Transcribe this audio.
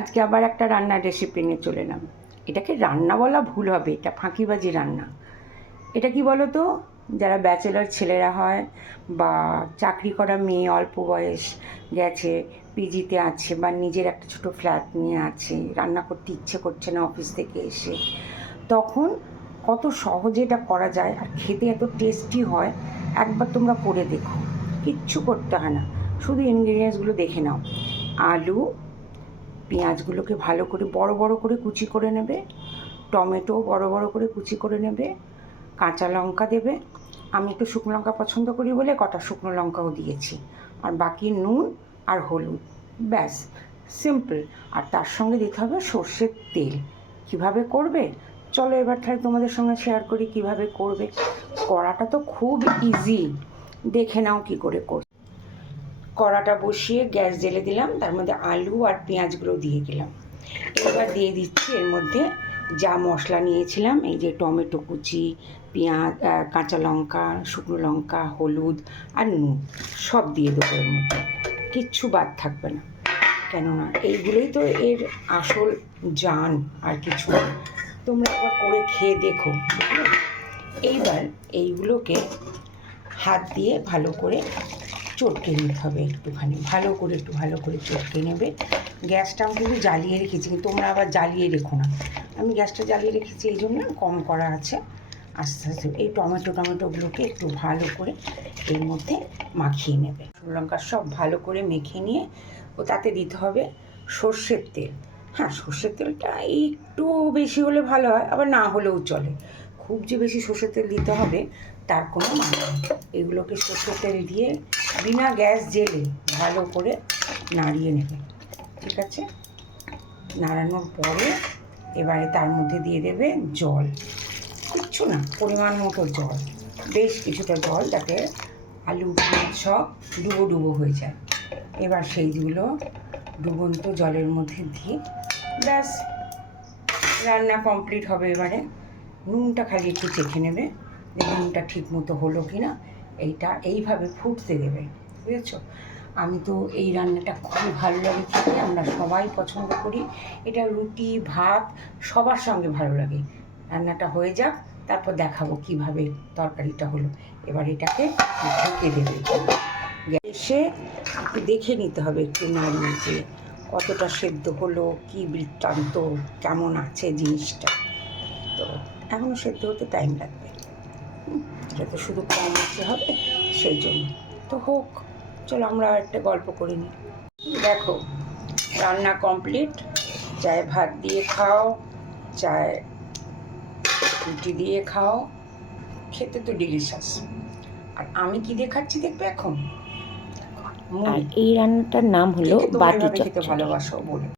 আজকে আবার একটা রান্নার রেসিপি নিয়ে চলে এলাম। এটাকে রান্না বলা ভুল হবে, এটা ফাঁকিবাজি রান্না। এটা কি বলো তো, যারা ব্যাচেলর ছেলেরা হয় বা চাকরি করা মেয়ে অল্প বয়স গেছে, পিজিতে আছে বা নিজের একটা ছোট ফ্ল্যাট নিয়ে আছে, রান্না করতে ইচ্ছে করছে না অফিস থেকে এসে, তখন কত সহজে এটা করা যায় আর খেতে এত টেস্টি হয়। একবার তোমরা করে দেখো, কিচ্ছু করতে হয় না, শুধু ইনগ্রিডিয়েন্টসগুলো দেখে নাও। আলু, পেঁয়াজগুলোকে ভালো করে বড় বড় করে কুচি করে নেবে, টমেটো বড় বড় করে কুচি করে নেবে, কাঁচা লঙ্কা দেবে। আমি একটু শুকনো লঙ্কা পছন্দ করি বলে কটা শুকনো লঙ্কাও দিয়েছি, আর বাকি নুন আর হলুদ, ব্যাস, সিম্পল। আর তার সঙ্গে দিতে হবে সর্ষের তেল। কিভাবে করবে চলো এবার তাহলে তোমাদের সঙ্গে শেয়ার করি কিভাবে করবে। করাটা তো খুব ইজি, দেখে নাও কী করে কর। কড়াটা বসিয়ে গ্যাস জ্বেলে দিলাম, তার মধ্যে আলু আর পেঁয়াজগুলো দিয়ে দিলাম। এবার দিয়ে দিচ্ছি এর মধ্যে যা মশলা নিয়েছিলাম, এই যে টমেটো কুচি, পেঁয়াজ, কাঁচা লঙ্কা, শুকনো লঙ্কা, হলুদ আর নুন, সব দিয়ে দেবো এর মধ্যে, কিচ্ছু বাদ থাকবে না। কেননা এইগুলোই তো এর আসল জান, আর কিছু না। তোমরা একবার করে খেয়ে দেখো, বুঝলে? এইবার এইগুলোকে হাত দিয়ে ভালো করে চটকে নিতে হবে, একটুখানি একটু ভালো করে চটকে নেবে। গ্যাসটা আমি কিন্তু জ্বালিয়ে রেখেছি, তোমরা আবার জ্বালিয়ে রেখো না। আমি গ্যাসটা জ্বালিয়ে রেখেছি এই জন্য কম করা আছে। আস্তে আস্তে এই টমেটোগুলোকে একটু ভালো করে এর মধ্যে মাখিয়ে নেবে। লঙ্কা সব ভালো করে মেখে নিয়ে ও তাতে দিতে হবে সর্ষের তেল। হ্যাঁ, সর্ষের তেলটা একটু বেশি হলে ভালো হয়, আবার না হলেও চলে। খুব যে বেশি সর্ষের তেল দিতে হবে তার কোনো মানে নেই। এগুলোকে সর্ষের তেল দিয়ে বিনা গ্যাস জেলে ভালো করে নাড়িয়ে নেবে, ঠিক আছে? নাড়ানোর পরে এবারে তার মধ্যে দিয়ে দেবে জল, কিচ্ছু না, পরিমাণ মতো জল, বেশ কিছুটা জল, যাতে আলু পেঁয়াজ সব ডুবো ডুবো হয়ে যায়। এবার সেইগুলো ডুবন্ত জলের মধ্যে দিয়ে ব্যাস রান্না কমপ্লিট হবে। এবারে নুনটা খালি একটু চেখে নেবে যে নুনটা ঠিক মতো হলো কি না, এইভাবে ফুটতে দেবে, বুঝেছো? আমি তো এই রান্নাটা খুবই ভালো লাগে খেতে, আমরা সবাই পছন্দ করি। এটা রুটি ভাত সবার সঙ্গে ভালো লাগে। রান্নাটা হয়ে যাক, তারপর দেখাবো কিভাবে তরকারিটা হলো। এবার এটাকে ঢেকে দেবে। গ্যাসে একটু দেখে নিতে হবে, একটু নাড়িয়ে যে কতটা সেদ্ধ হলো, কী বৃত্তান্ত, কেমন আছে জিনিসটা। তো এখনও সেদ্ধ হতে টাইম লাগবে, এটা তো শুধু কম হতে হবে, সেই জন্য। তো হোক, চলো আমরা একটা গল্প করে নিই। দেখো রান্না কমপ্লিট। চায় ভাত দিয়ে খাও, চায় রুটি দিয়ে খাও, খেতে তো ডিলিশাস। আর আমি কি দিয়ে খাচ্ছি দেখবে এখন। আর এই রান্নাটার নাম হলো বাটি চচ্চড়ি। খেতে ভালোবাসো বলে।